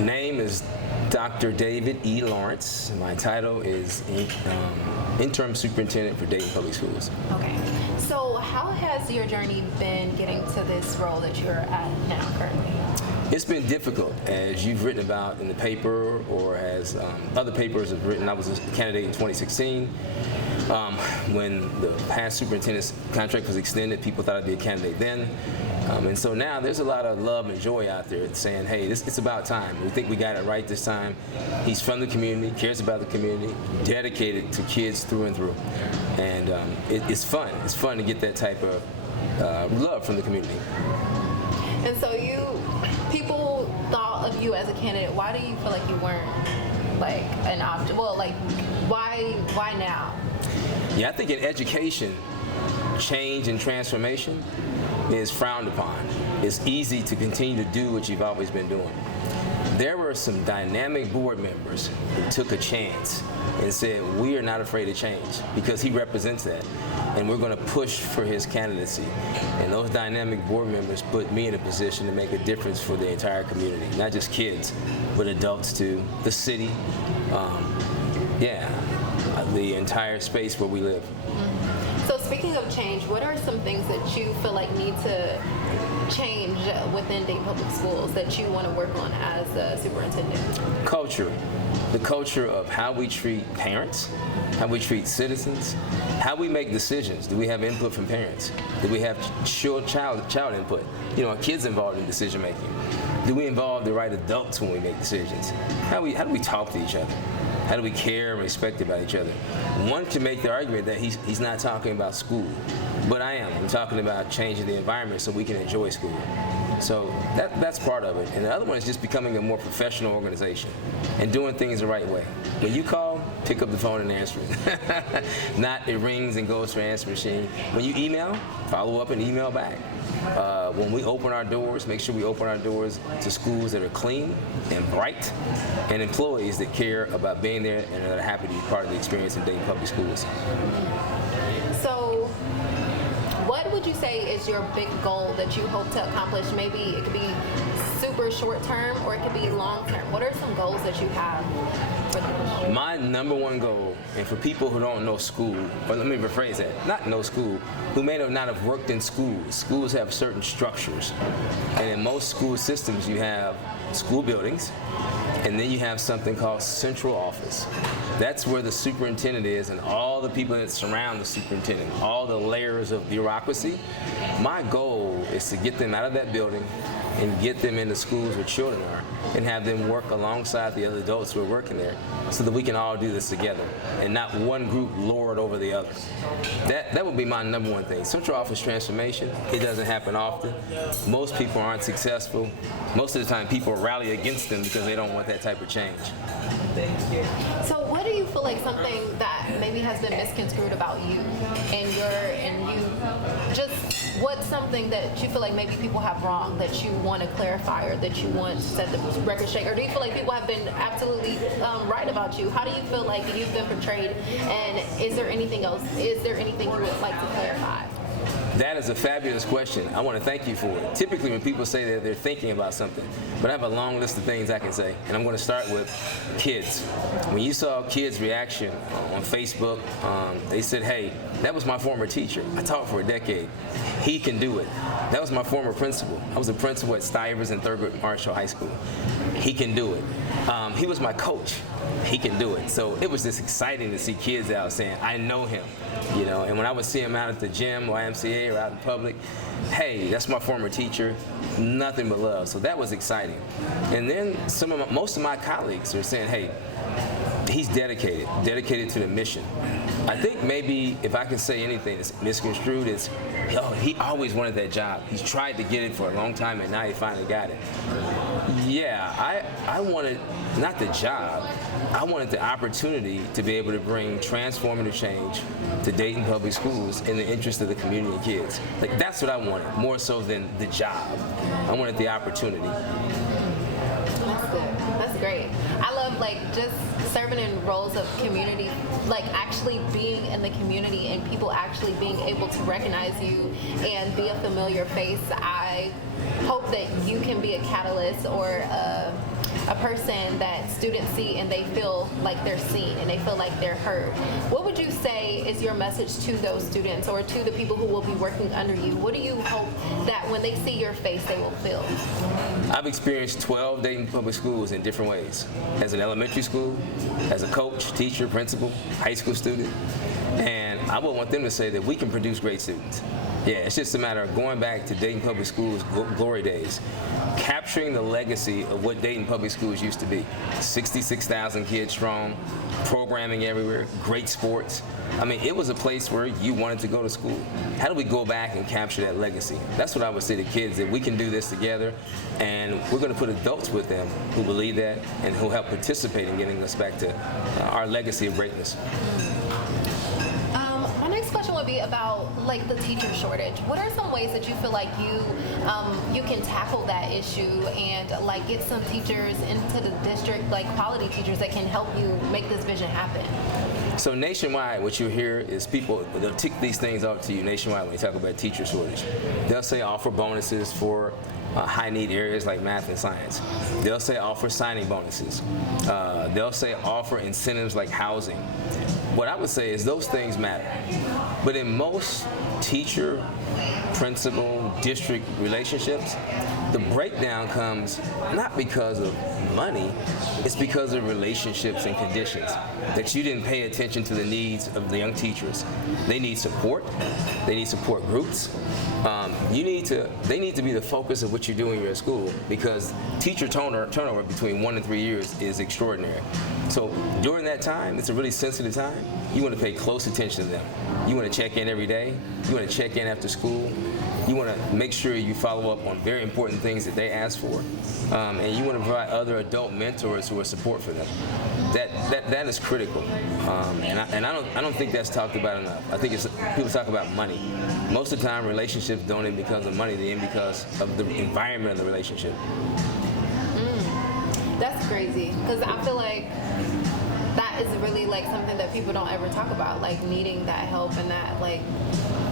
name is Dr. David E. Lawrence. My title is interim superintendent for Dayton Public Schools. Okay. So how has your journey been getting to this role that you're at now currently? It's been difficult, as you've written about in the paper, or as other papers have written. I was a candidate in 2016. When the past superintendent's contract was extended, people thought I'd be a candidate then. And so now there's a lot of love and joy out there saying, hey, it's about time. We think we got it right this time. He's from the community, cares about the community, dedicated to kids through and through. And it's fun. It's fun to get that type of love from the community. And so people thought of you as a candidate. Why do you feel like you weren't like an option? Well, like why now? Yeah, I think in education, change and transformation is frowned upon. It's easy to continue to do what you've always been doing. There were some dynamic board members who took a chance and said, we are not afraid of change, because he represents that, and we're going to push for his candidacy. And those dynamic board members put me in a position to make a difference for the entire community, not just kids, but adults too, the city, the entire space where we live. So speaking of change, what are some things that you feel like need to change within Dayton Public Schools that you want to work on as a superintendent? Culture. The culture of how we treat parents, how we treat citizens, how we make decisions. Do we have input from parents? Do we have child input? You know, are kids involved in decision making? Do we involve the right adults when we make decisions? How do we talk to each other? How do we care and respect about each other? One can make the argument that he's not talking about school, but I am. I'm talking about changing the environment so we can enjoy school. So that's part of it. And the other one is just becoming a more professional organization and doing things the right way. When you call, pick up the phone and answer it. Not it rings and goes to an answer machine. When you email, follow up and email back. When we open our doors, make sure we open our doors to schools that are clean and bright, and employees that care about being there and that are happy to be part of the experience in Dayton Public Schools. So what would you say is your big goal that you hope to accomplish? Maybe it could be super short term or it could be long term. What are some goals that you have for the My number one goal, and for people who don't know school, or let me rephrase that, not know school, who may not have worked in schools. Schools have certain structures. And in most school systems, you have school buildings, and then you have something called central office. That's where the superintendent is and all the people that surround the superintendent, all the layers of bureaucracy. My goal is to get them out of that building and get them into schools where children are and have them work alongside the other adults who are working there so that we can all do this together and not one group lord over the other. That would be my number one thing. Central office transformation, it doesn't happen often. Most people aren't successful. Most of the time people rally against them because they don't want that type of change. So what do you feel like something that maybe has been misconstrued about you and what's something that you feel like maybe people have wrong that you want to clarify or that you want to set the record straight? Or do you feel like people have been absolutely right about you? How do you feel like you've been portrayed? And is there anything else? Is there anything you would like to clarify? That is a fabulous question. I want to thank you for it. Typically when people say that they're thinking about something, but I have a long list of things I can say, and I'm going to start with kids. When you saw kids' reaction on Facebook, they said, hey, that was my former teacher. I taught for a decade. He can do it. That was my former principal. I was a principal at Stivers and Thurgood Marshall High School. He can do it. He was my coach. He can do it. So it was just exciting to see kids out saying, I know him. You know, and when I would see him out at the gym or YMCA or out in public, hey, that's my former teacher, nothing but love. So that was exciting. And then most of my colleagues are saying, hey, he's dedicated to the mission. I think maybe if I can say anything that's misconstrued, it's, he always wanted that job. He's tried to get it for a long time and now he finally got it. Yeah, I wanted not the job, I wanted the opportunity to be able to bring transformative change to Dayton Public Schools in the interest of the community and kids. Like, that's what I wanted, more so than the job. I wanted the opportunity. That's good. That's great. I love just serving in roles of community, actually being in the community and people actually being able to recognize you and be a familiar face. I hope that you can be a catalyst or a person that students see and they feel like they're seen and they feel like they're heard. What would you say is your message to those students or to the people who will be working under you? What do you hope that when they see your face, they will feel? I've experienced 12 Dayton Public Schools in different ways. As an elementary school, as a coach, teacher, principal, high school student. And I would want them to say that we can produce great students. Yeah, it's just a matter of going back to Dayton Public Schools' glory days, capturing the legacy of what Dayton Public Schools used to be. 66,000 kids strong, programming everywhere, great sports. I mean, it was a place where you wanted to go to school. How do we go back and capture that legacy? That's what I would say to kids, that we can do this together, and we're going to put adults with them who believe that and who help participate in getting us back to our legacy of greatness. My next question would be about like the teacher shortage. What are some ways that you feel like you can tackle that issue and like get some teachers into the district, like quality teachers that can help you make this vision happen? So nationwide, what you hear is people, they'll tick these things out to you nationwide when you talk about teacher shortage. They'll say offer bonuses for high need areas like math and science. They'll say offer signing bonuses. They'll say offer incentives like housing. What I would say is those things matter. But in most teacher, principal, district relationships, the breakdown comes not because of money, it's because of relationships and conditions. That you didn't pay attention to the needs of the young teachers. They need support. They need support groups. They need to be the focus of what you're doing at school, because teacher turnover between 1 and 3 years is extraordinary. So during that time, it's a really sensitive time. You want to pay close attention to them. You want to check in every day. You want to check in after school. You want to make sure you follow up on very important things that they ask for, and you want to provide other adult mentors who are support for them. That is critical, and I don't think that's talked about enough. I think people talk about money. Most of the time, relationships don't end because of money; they end because of the environment of the relationship. That's crazy, because I feel like that is really like something that people don't ever talk about, like needing that help and that like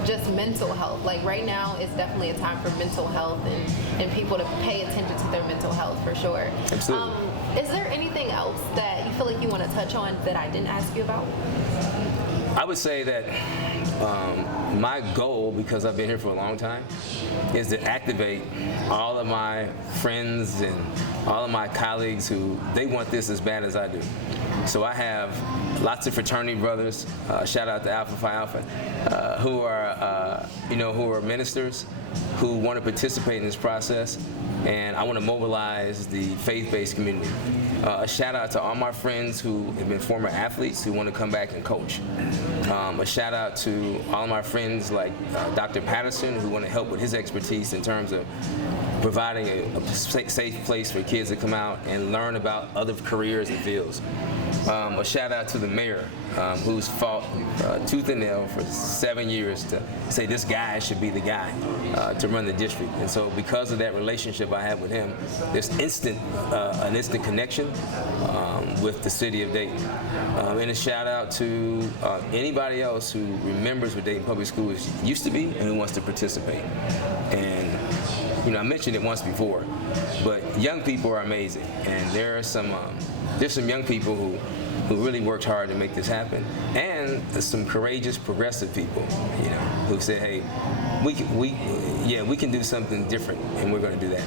just mental health. Like right now is definitely a time for mental health and people to pay attention to their mental health for sure. Absolutely. Is there anything else that you feel like you want to touch on that I didn't ask you about? I would say that my goal, because I've been here for a long time, is to activate all of my friends and all of my colleagues who they want this as bad as I do. So I have lots of fraternity brothers. Shout out to Alpha Phi Alpha, who are ministers, who want to participate in this process, and I want to mobilize the faith-based community. A shout out to all my friends who have been former athletes who want to come back and coach. A shout out to all of my friends like Dr. Patterson, who want to help with his expertise in terms of providing a safe place for kids to come out and learn about other careers and fields. A shout out to the mayor, who's fought tooth and nail for 7 years to say this guy should be the guy to run the district. And so because of that relationship I have with him, there's an instant connection with the city of Dayton. And a shout out to anybody else who remembers what Dayton Public Schools used to be and who wants to participate. And I mentioned it once before, but young people are amazing, and there's some young people who really worked hard to make this happen, and some courageous progressive people, who said, hey, we can do something different, and we're going to do that.